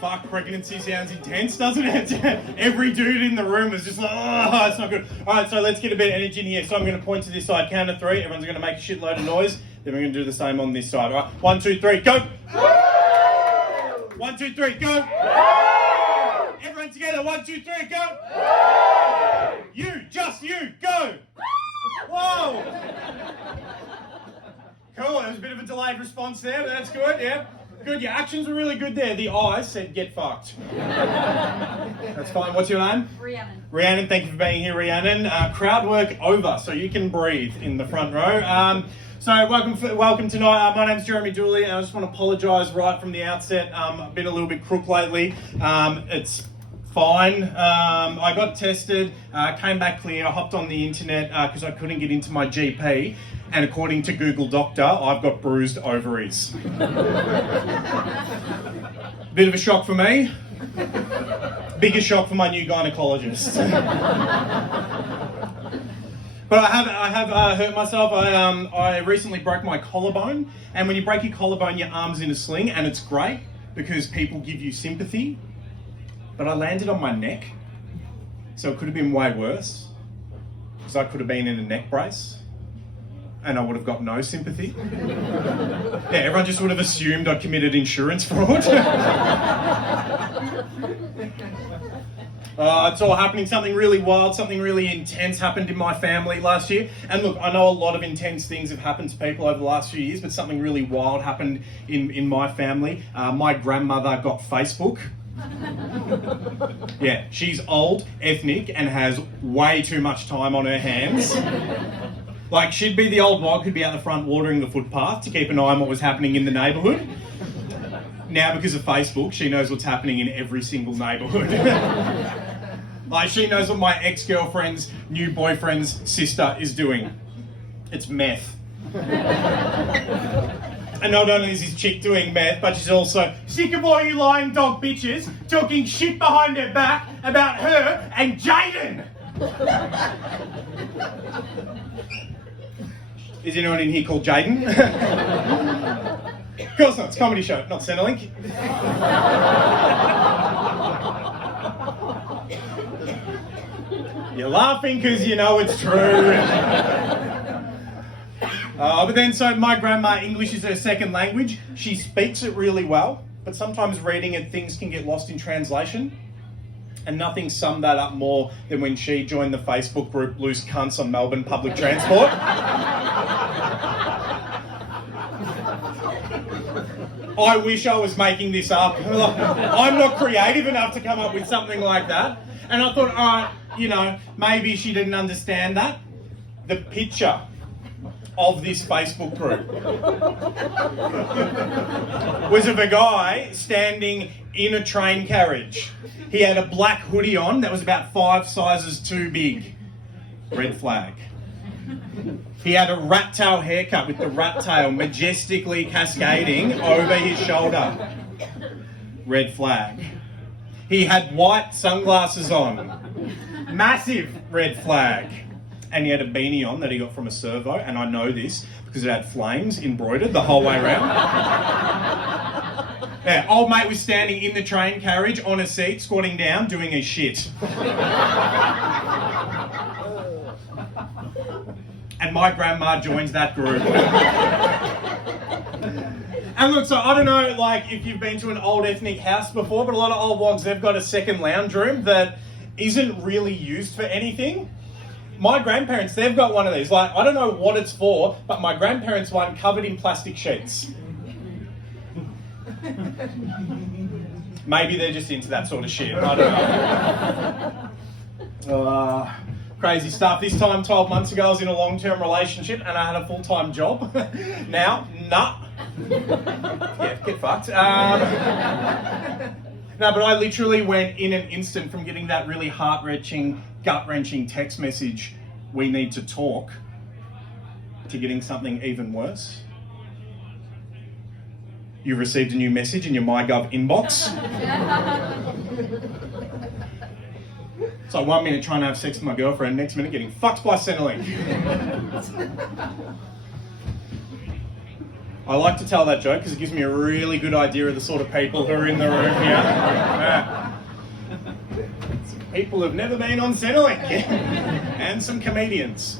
Fuck, pregnancy sounds intense, doesn't it? Every dude in the room was just like, oh, it's not good. All right, so let's get a bit of energy in here. So I'm going to point to this side, count to 3. Everyone's going to make a shitload of noise. Then we're going to do the same on this side. All right, 1, 2, 3, go. 1, 2, 3, go. Everyone together, 1, 2, 3, go. You, just you, go. Whoa. Cool, there was a bit of a delayed response there, but that's good, yeah. Good, your actions were really good there. The eyes said, get fucked. That's fine. What's your name? Rhiannon. Rhiannon, thank you for being here, Rhiannon. Crowd work over, so you can breathe in the front row. So welcome tonight. My name's Jeremy Dooley, and I just want to apologise right from the outset. I've been a little bit crook lately. It's fine. I got tested, came back clear. I hopped on the internet because I couldn't get into my GP. And according to Google Doctor, I've got bruised ovaries. Bit of a shock for me. Bigger shock for my new gynecologist. But I have hurt myself. I recently broke my collarbone. And when you break your collarbone, your arm's in a sling. And it's great because people give you sympathy. But I landed on my neck. So it could have been way worse. Because I could have been in a neck brace. And I would have got no sympathy. Yeah, everyone just would have assumed I'd committed insurance fraud. It's all happening. Something really wild, something really intense happened in my family last year. And look, I know a lot of intense things have happened to people over the last few years, but something really wild happened in my family. My grandmother got Facebook. Yeah, she's old, ethnic, and has way too much time on her hands. Like, she'd be the old wog who'd be out the front watering the footpath to keep an eye on what was happening in the neighbourhood. Now, because of Facebook, she knows what's happening in every single neighbourhood. Like, she knows what my ex-girlfriend's new boyfriend's sister is doing. It's meth. And not only is this chick doing meth, but she's also sick of all you lying dog bitches talking shit behind her back about her and Jaden. Is anyone in here called Jaden? Of course not, it's a comedy show, not Centrelink. You're laughing because you know it's true. But then, so my grandma, English is her second language. She speaks it really well, but sometimes reading it, things can get lost in translation. And nothing summed that up more than when she joined the Facebook group Loose Cunts on Melbourne Public Transport. I wish I was making this up. I'm not creative enough to come up with something like that. And I thought, all right, maybe she didn't understand that. The picture of this Facebook group was of a guy standing in a train carriage. He had a black hoodie on that was about 5 sizes too big. Red flag. He had a rat tail haircut with the rat tail majestically cascading over his shoulder. Red flag. He had white sunglasses on. Massive red flag. And he had a beanie on that he got from a servo, and I know this because it had flames embroidered the whole way around. Yeah, old mate was standing in the train carriage on a seat, squatting down, doing a shit. And my grandma joins that group. And look, so I don't know, like, if you've been to an old ethnic house before, but a lot of old wogs, they've got a second lounge room that isn't really used for anything. My grandparents, they've got one of these. Like, I don't know what it's for, but my grandparents' one covered in plastic sheets. Maybe they're just into that sort of shit. I don't know. Crazy stuff. This time, 12 months ago, I was in a long-term relationship and I had a full-time job. Now, nah. Yeah, get fucked. No, but I literally went in an instant from getting that really heart-wrenching, gut-wrenching text message, we need to talk, to getting something even worse. You received a new message in your MyGov inbox. So 1 minute trying to have sex with my girlfriend, next minute getting fucked by Centrelink. I like to tell that joke because it gives me a really good idea of the sort of people who are in the room here. People who've never been on Centrelink. And some comedians.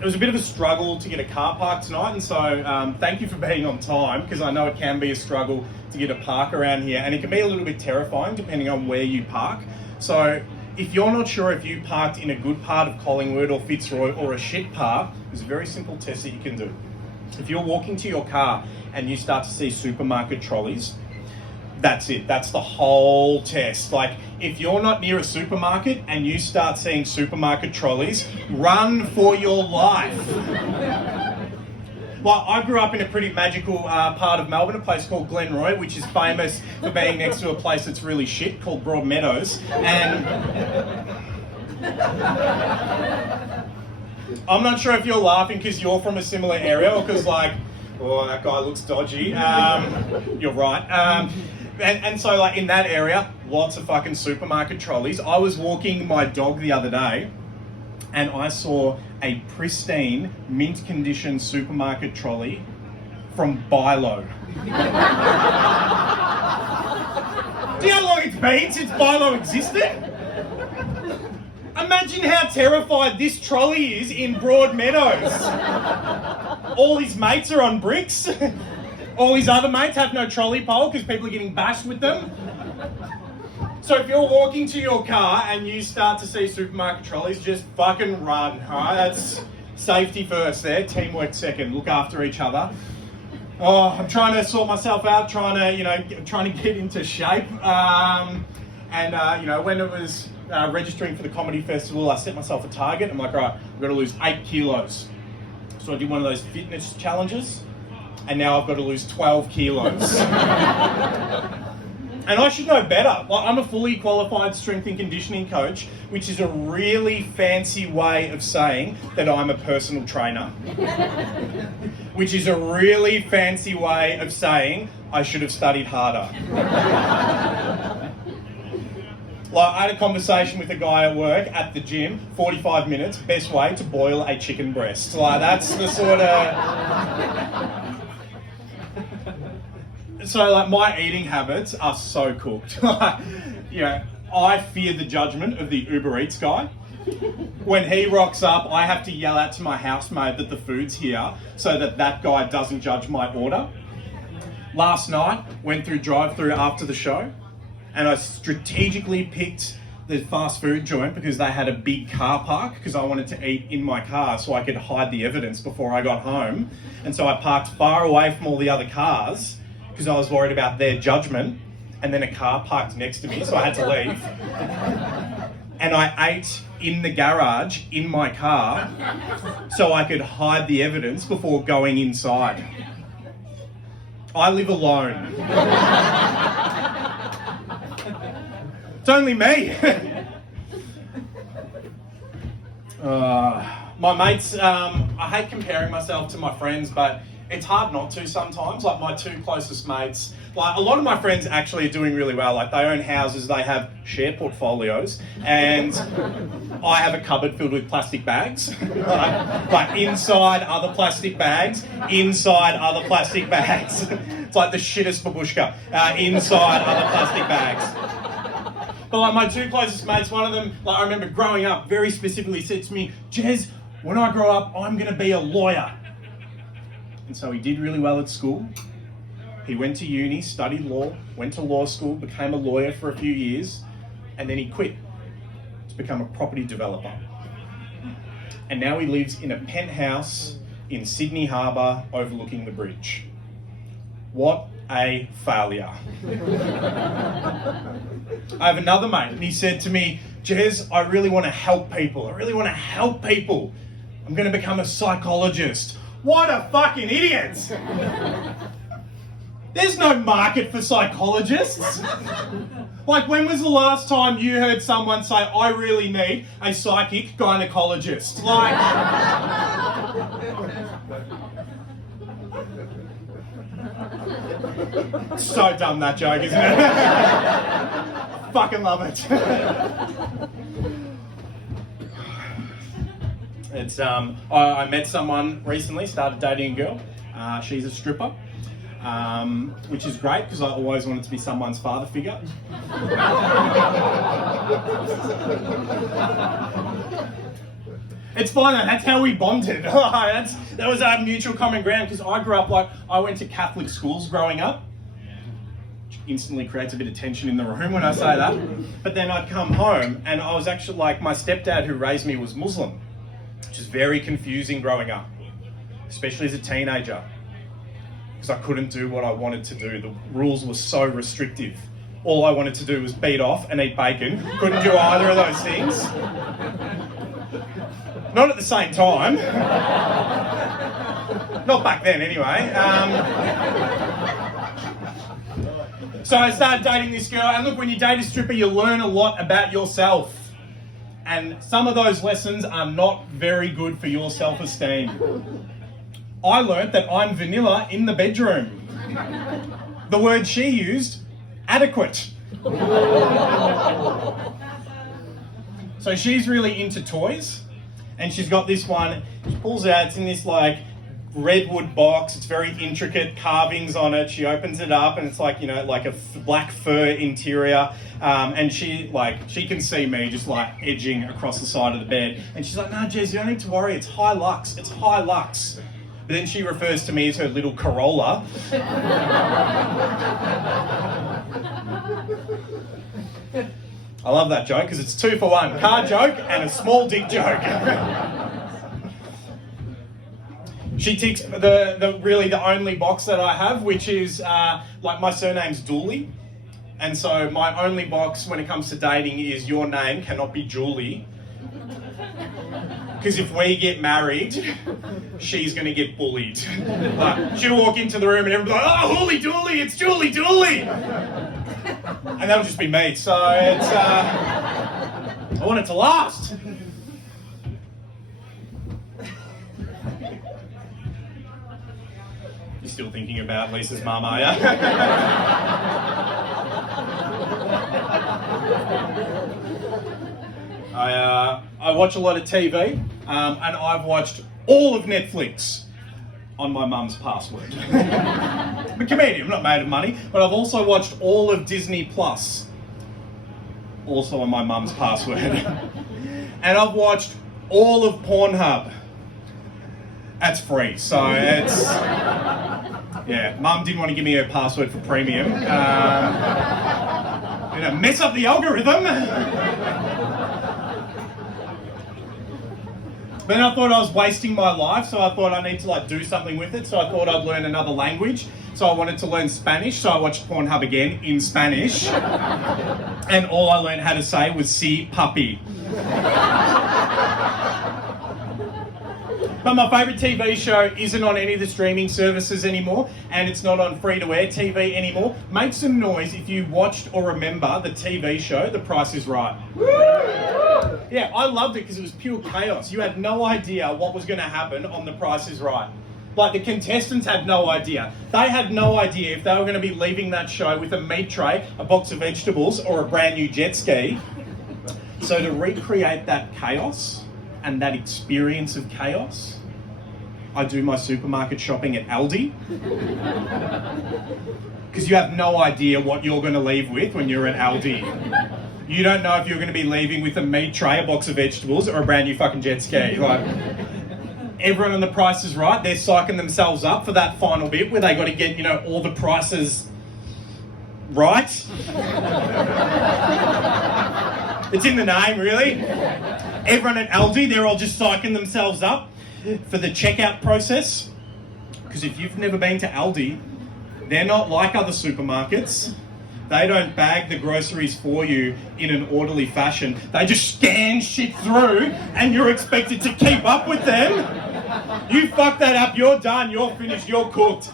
It was a bit of a struggle to get a car park tonight, and so thank you for being on time, because I know it can be a struggle to get a park around here, and it can be a little bit terrifying depending on where you park. So if you're not sure if you parked in a good part of Collingwood or Fitzroy or a shit park, there's a very simple test that you can do. If you're walking to your car and you start to see supermarket trolleys, that's it. That's the whole test. Like, if you're not near a supermarket and you start seeing supermarket trolleys, run for your life. Like, I grew up in a pretty magical part of Melbourne, a place called Glenroy, which is famous for being next to a place that's really shit called Broadmeadows. And I'm not sure if you're laughing because you're from a similar area or because, like, oh, that guy looks dodgy. You're right. And so, like, in that area, lots of fucking supermarket trolleys. I was walking my dog the other day and I saw a pristine, mint condition supermarket trolley from Bilo. Do you know how long it's been since Bilo existed? Imagine how terrified this trolley is in Broadmeadows. All his mates are on bricks. All his other mates have no trolley pole because people are getting bashed with them. So if you're walking to your car and you start to see supermarket trolleys, just fucking run, alright? That's safety first there, teamwork second, look after each other. Oh, I'm trying to sort myself out, trying to get into shape. When it was registering for the comedy festival, I set myself a target. I'm like, all right, I've got to lose 8 kilos. So I did one of those fitness challenges, and now I've got to lose 12 kilos. And I should know better. Like, I'm a fully qualified strength and conditioning coach, which is a really fancy way of saying that I'm a personal trainer. Which is a really fancy way of saying I should have studied harder. Like, I had a conversation with a guy at work at the gym, 45 minutes, best way to boil a chicken breast. Like, that's the sort of... So, like, my eating habits are so cooked. I fear the judgment of the Uber Eats guy. When he rocks up, I have to yell out to my housemate that the food's here so that that guy doesn't judge my order. Last night, went through drive-through after the show, and I strategically picked the fast food joint because they had a big car park, because I wanted to eat in my car so I could hide the evidence before I got home. And so I parked far away from all the other cars because I was worried about their judgment, and then a car parked next to me, so I had to leave. And I ate in the garage in my car so I could hide the evidence before going inside. I live alone. It's only me. My mates, I hate comparing myself to my friends, but it's hard not to sometimes. Like, my two closest mates, like, a lot of my friends actually are doing really well. Like, they own houses, they have share portfolios, and I have a cupboard filled with plastic bags. Like, inside other plastic bags, inside other plastic bags. It's like the shittest babushka, inside other plastic bags. But, like, my two closest mates, one of them, like, I remember growing up, very specifically said to me, Jez, when I grow up, I'm going to be a lawyer. And so he did really well at school. He went to uni, studied law, went to law school, became a lawyer for a few years, and then he quit to become a property developer. And now he lives in a penthouse in Sydney Harbour overlooking the bridge. What a failure. I have another mate, and he said to me, Jez, I really want to help people. I'm going to become a psychologist. What a fucking idiot! There's no market for psychologists. Like, when was the last time you heard someone say, I really need a psychic gynecologist? Like... So dumb, that joke, isn't it? Fucking love it. It's I met someone recently, started dating a girl. She's a stripper, which is great because I always wanted to be someone's father figure. It's fine though, that's how we bonded. That was our mutual common ground because I grew up I went to Catholic schools growing up. Which instantly creates a bit of tension in the room when I say that. But then I'd come home and I was actually my stepdad who raised me was Muslim, which is very confusing growing up, especially as a teenager, because I couldn't do what I wanted to do. The rules were so restrictive. All I wanted to do was beat off and eat bacon. Couldn't do either of those things. Not at the same time. Not back then, anyway. So I started dating this girl, and look, when you date a stripper, you learn a lot about yourself. And some of those lessons are not very good for your self-esteem. I learnt that I'm vanilla in the bedroom. The word she used, adequate. So she's really into toys. And she's got this one, she pulls it out, it's in this redwood box, it's very intricate carvings on it. She opens it up and it's like a black fur interior. And she can see me just edging across the side of the bed. And she's like, no, Jez, you don't need to worry, it's high lux. But then she refers to me as her little Corolla. I love that joke because it's 2 for 1. Car joke and a small dick joke. She ticks the only box that I have, which is my surname's Dooley. And so my only box when it comes to dating is your name cannot be Julie. Because if we get married, she's going to get bullied. She'll walk into the room and everybody's like, oh, Hooly Dooley, it's Julie Dooley. And that'll just be me. So it's, I want it to last. You're still thinking about Lisa's mum, are you? I watch a lot of TV, and I've watched all of Netflix on my mum's password. I'm a comedian, I'm not made of money, but I've also watched all of Disney Plus, also on my mum's password. And I've watched all of Pornhub. That's free, so it's... Yeah, Mum didn't want to give me her password for premium. Mess up the algorithm. But then I thought I was wasting my life, so I thought I need to do something with it. So I thought I'd learn another language. So I wanted to learn Spanish, so I watched Pornhub again in Spanish. And all I learned how to say was "si puppy." But my favourite TV show isn't on any of the streaming services anymore, and it's not on free-to-air TV anymore. Make some noise if you watched or remember the TV show The Price is Right. Yeah, I loved it because it was pure chaos. You had no idea what was going to happen on The Price is Right. The contestants had no idea. They had no idea if they were going to be leaving that show with a meat tray, a box of vegetables, or a brand new jet ski. So to recreate that chaos and that experience of chaos, I do my supermarket shopping at Aldi. Because you have no idea what you're going to leave with when you're at Aldi. You don't know if you're going to be leaving with a meat tray, a box of vegetables, or a brand new fucking jet ski. Everyone on The Price is Right, they're psyching themselves up for that final bit where they got to get, all the prices right. It's in the name, really. Everyone at Aldi, they're all just psyching themselves up for the checkout process. Because if you've never been to Aldi, they're not like other supermarkets. They don't bag the groceries for you in an orderly fashion. They just scan shit through and you're expected to keep up with them. You fuck that up, you're done, you're finished, you're cooked.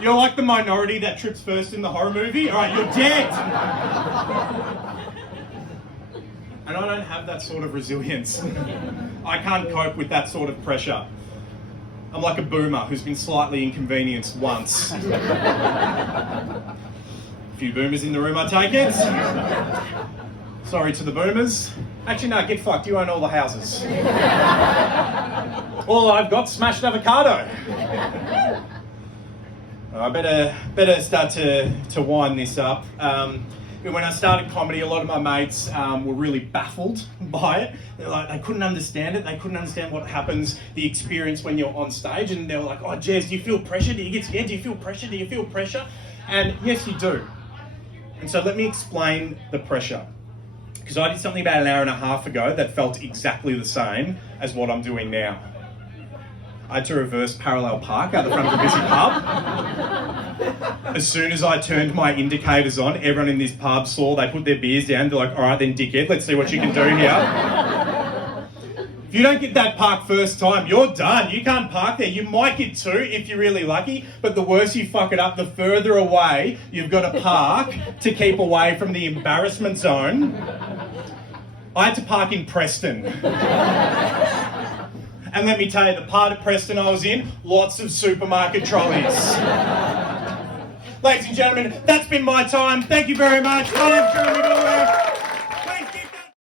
You're like the minority that trips first in the horror movie. All right, you're dead. And I don't have that sort of resilience. I can't cope with that sort of pressure. I'm like a boomer who's been slightly inconvenienced once. few boomers in the room, I take it. Sorry to the boomers. Actually, no, get fucked. You own all the houses. All I've got, smashed avocado. I better start to wind this up. When I started comedy, a lot of my mates were really baffled by it. They couldn't understand it. They couldn't understand what happens, the experience when you're on stage. And they were like, oh, Jez, do you feel pressure? Do you get scared? Do you feel pressure? Do you feel pressure? And yes, you do. And so let me explain the pressure. Because I did something about an hour and a half ago that felt exactly the same as what I'm doing now. I had to reverse parallel park out the front of a busy pub. As soon as I turned my indicators on, everyone in this pub saw, they put their beers down, they're like, all right then, dickhead, let's see what you can do here. If you don't get that park first time, you're done. You can't park there. You might get two if you're really lucky, but the worse you fuck it up, the further away you've got to park to keep away from the embarrassment zone. I had to park in Preston. And let me tell you, the part of Preston I was in, lots of supermarket trolleys. Ladies and gentlemen, that's been my time. Thank you very much. I'm Jeremy Doyle.